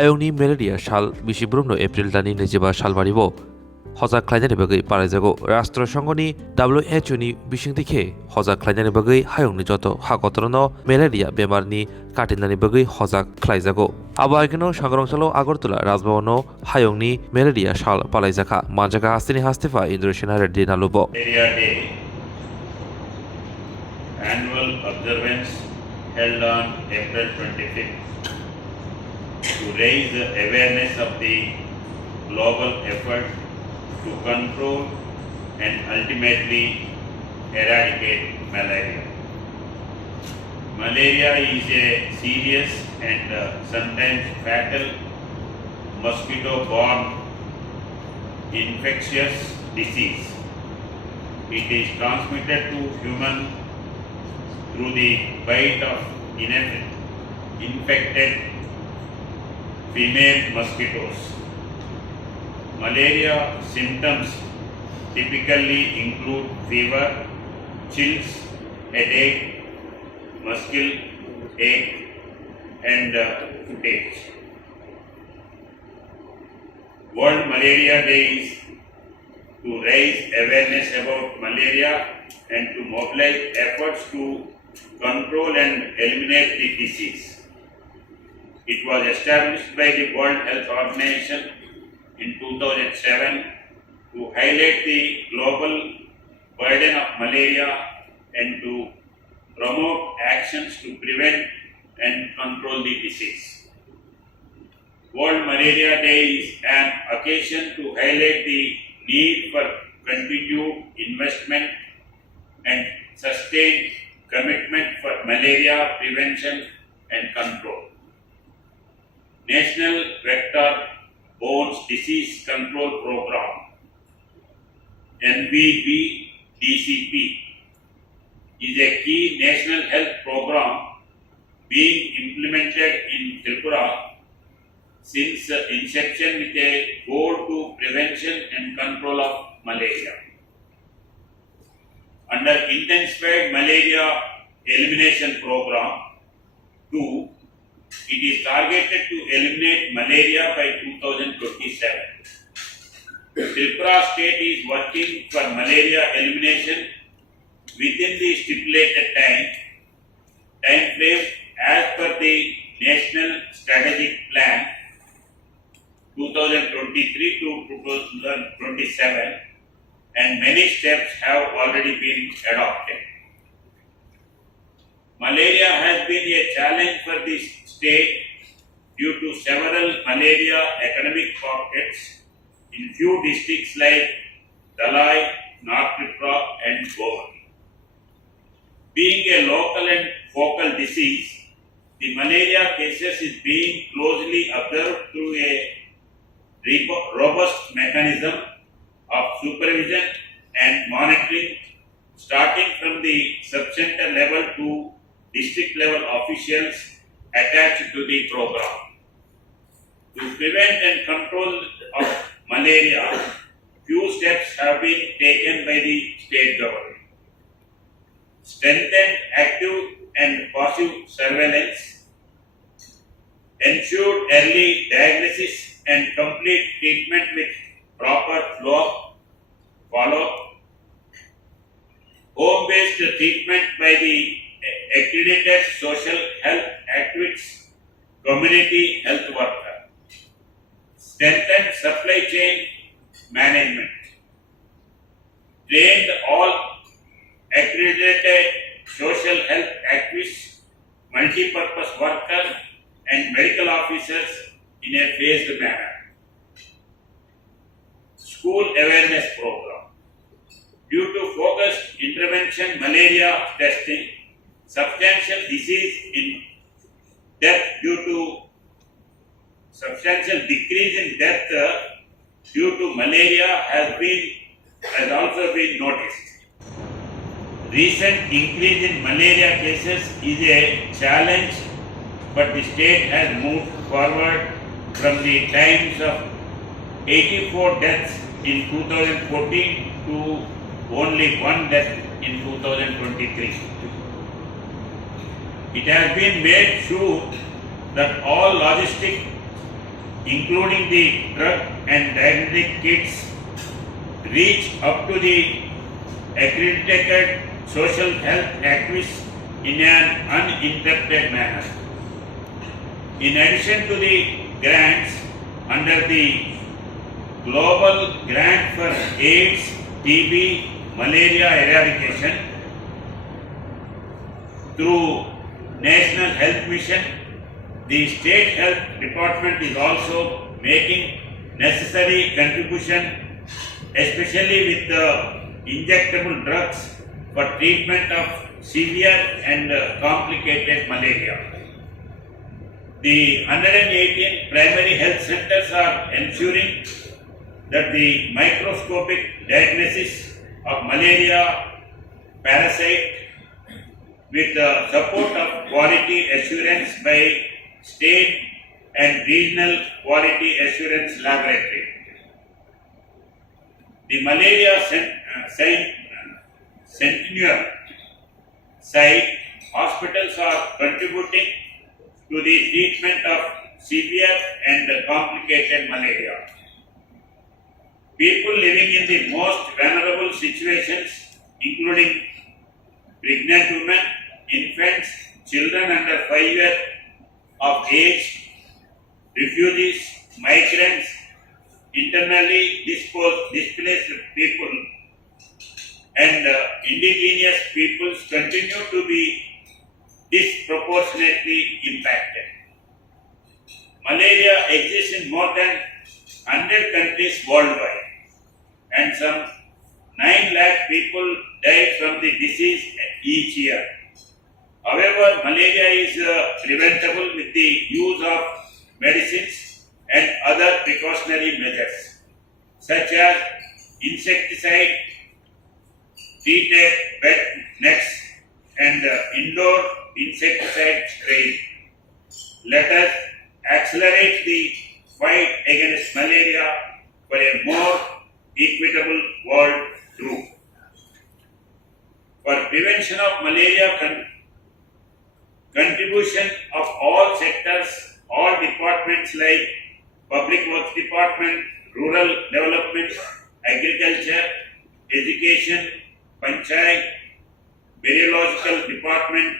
hayongni malaria shal bisi brumno April dani nejiba shal baribo hojak khlainani bagui paraijago Rashtrashanghoni WHO ni bisingdikhe hojak khlainani bagui hayongni joto hagotrono malaria bemarni katinani bagui hojak khlaijago abaigno sangrongchalo Agartala Rajbhavano hayongni malaria shal palaijaka manjaka hastini Hastepha Indra Sena Reddy Nallu Malaria Day annual observance held on April 25th to raise the awareness of the global effort to control and ultimately eradicate malaria. Malaria is a serious and sometimes fatal mosquito-borne infectious disease. It is transmitted to humans through the bite of infected female mosquitoes. Malaria symptoms typically include fever, chills, headache, muscle ache, and fatigue. World Malaria Day is to raise awareness about malaria and to mobilize efforts to control and eliminate the disease. It was established by the World Health Organization in 2007 to highlight the global burden of malaria and to promote actions to prevent and control the disease. World Malaria Day is an occasion to highlight the need for continued investment and sustained commitment for malaria prevention and control. National Vector-Borne Disease Control Program NVBDCP is a key national health program being implemented in Tripura since inception with a goal to prevention and control of malaria. Under Intensified Malaria Elimination Program 2, it is targeted to eliminate malaria by 2027. Tripura state is working for malaria elimination within the stipulated time frame as per the National Strategic Plan 2023 to 2027, and many steps have already been adopted. Malaria has been a challenge for the state due to several malaria epidemic pockets in few districts like Dalai, North Tripura and Goa. Being a local and focal disease, the malaria cases is being closely observed through a robust mechanism of supervision and monitoring starting from the sub-center level to district level officials attached to the program. To prevent and control of malaria, few steps have been taken by the state government. Strengthened active and passive surveillance, ensured early diagnosis and complete treatment with proper follow-up, home-based treatment by the accredited social health activists, community health worker, strengthened supply chain management, trained all accredited social health activists, multi-purpose workers and medical officers in a phased manner. School awareness program. Due to focused intervention malaria testing, substantial decrease in death due to malaria has also been noticed. Recent increase in malaria cases is a challenge, but the state has moved forward from the times of 84 deaths in 2014 to only one death in 2023. It has been made sure that all logistic including the drug and diagnostic kits, reach up to the accredited social health activists in an uninterrupted manner. In addition to the grants under the Global Grant for AIDS, TB, Malaria Eradication through National Health Mission, the State Health Department is also making necessary contribution, especially with the injectable drugs for treatment of severe and complicated malaria. The 118 primary health centers are ensuring that the microscopic diagnosis of malaria parasite with the support of quality assurance by state and regional quality assurance laboratory. The Malaria Centennial site hospitals are contributing to the treatment of severe and complicated malaria. People living in the most vulnerable situations, including pregnant women, infants, children under 5 years of age, refugees, migrants, internally displaced people, and indigenous peoples continue to be disproportionately impacted. Malaria exists in more than 100 countries worldwide, and some 9 lakh people die from the disease each year. However, malaria is preventable with the use of medicines and other precautionary measures, such as insecticide, treated pet nets, and indoor insecticide spraying. Let us accelerate the fight against malaria for a more equitable world through. For prevention of malaria, contribution of all sectors, all departments like Public Works Department, Rural Development, Agriculture, Education, Panchayat, Biological Department,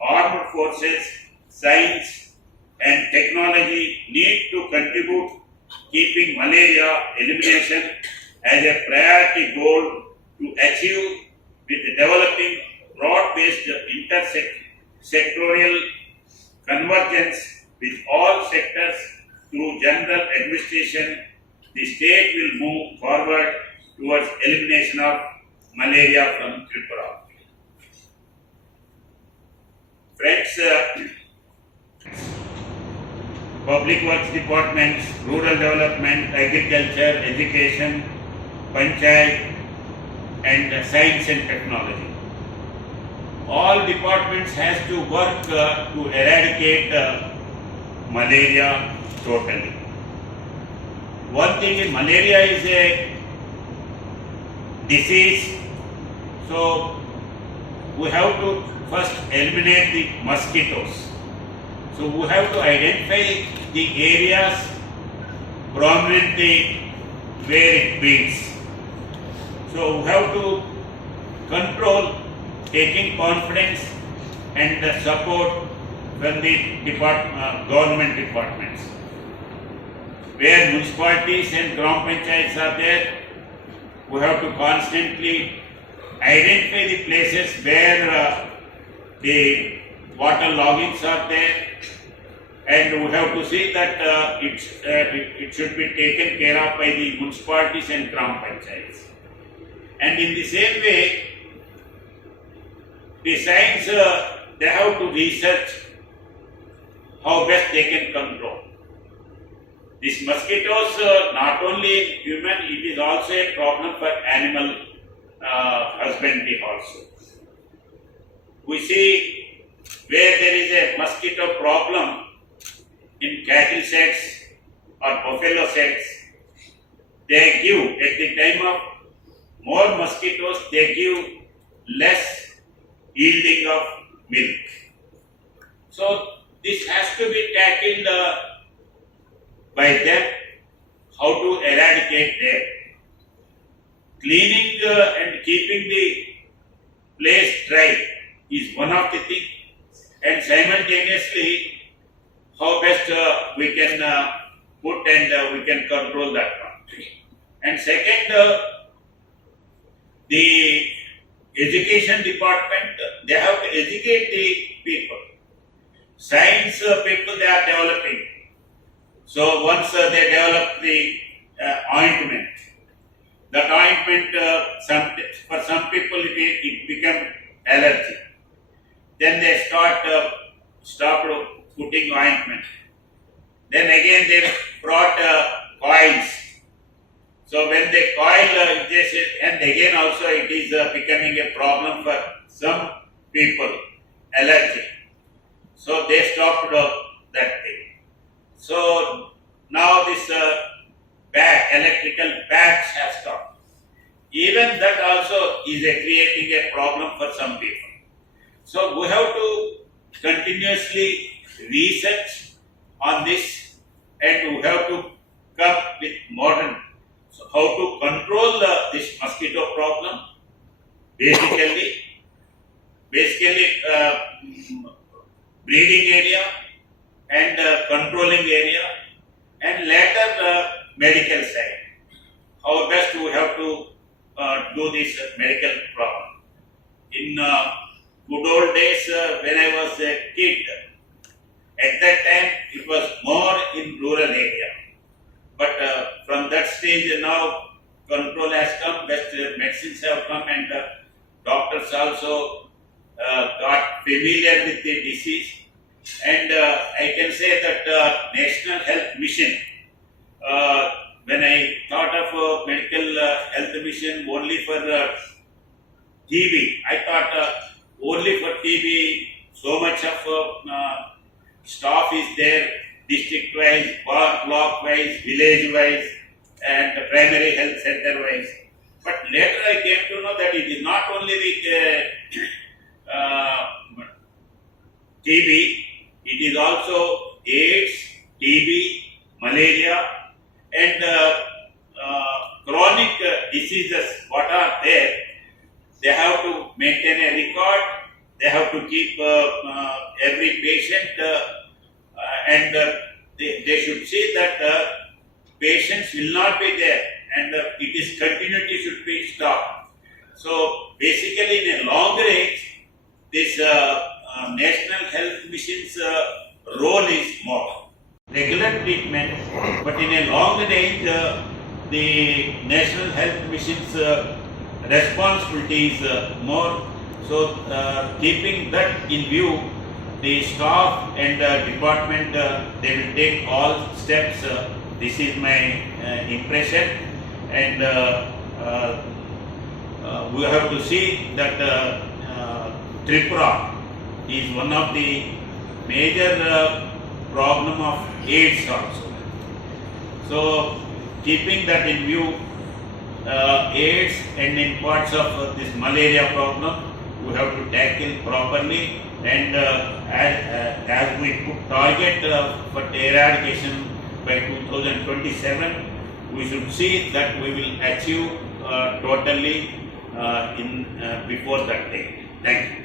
Armed Forces, Science and Technology need to contribute keeping malaria elimination as a priority goal to achieve with developing broad-based intersectorial convergence with all sectors through general administration. The state will move forward towards elimination of malaria from Tripura. Friends, Public Works Departments, Rural Development, Agriculture, Education, Panchayat and Science and Technology. All departments has to work to eradicate malaria totally. One thing is malaria is a disease, so we have to first eliminate the mosquitoes. So we have to identify the areas prominently where it breeds. So we have to control, taking confidence and the support from the government departments. Where municipalities and gram panchayats are there, we have to constantly identify the places where the water loggings are there, and we have to see that it should be taken care of by the municipalities and gram panchayats. And in the same way, the science, they have to research how best they can control. These mosquitoes, not only human, it is also a problem for animal husbandry also. We see where there is a mosquito problem in cattle sheds or buffalo sheds, they give, at the time of more mosquitoes, they give less yielding of milk. So this has to be tackled by them how to eradicate them. Cleaning and keeping the place dry is one of the things, and simultaneously how best we can put and we can control that one. And second, the education department, they have to educate the people. Science people, they are developing. So once they develop the ointment, that ointment, for some people it become allergy. Then they stop putting ointment. Then again they brought coils. So when they coil injection, and again also it is becoming a problem for some people, allergy. So they stopped that thing. So now this electrical bats have stopped. Even that also is creating a problem for some people. So we have to continuously research on this, and we have to come with modern. So how to control this mosquito problem? Basically breeding area and controlling area, and later medical side. How best we have to do this medical problem. In good old days when I was a kid, at that time it was more in rural area. But from that stage now control has come, best medicines have come, and doctors also got familiar with the disease. And I can say that National Health Mission, when I thought of a medical health mission only for TB, I thought only for TB so much of staff is there, district wise, block wise, village wise, and primary health center wise. But later I came to know that it is not only the TB, it is also AIDS, TB, malaria, and chronic diseases what are there. They have to maintain a record, they have to keep every patient, and they should see that patients will not be there, and it is continuity should be stopped. So basically in a long range, this National Health Mission's role is more regular treatment, but in a long range the National Health Mission's responsibility is more. So keeping that in view, the staff and department, they will take all steps. This is my impression, and we have to see that Tripura is one of the major problem of AIDS also. So keeping that in view, AIDS and in parts of this malaria problem, we have to tackle properly, and as we put target for eradication by 2027, we should see that we will achieve totally before that date. Thank you.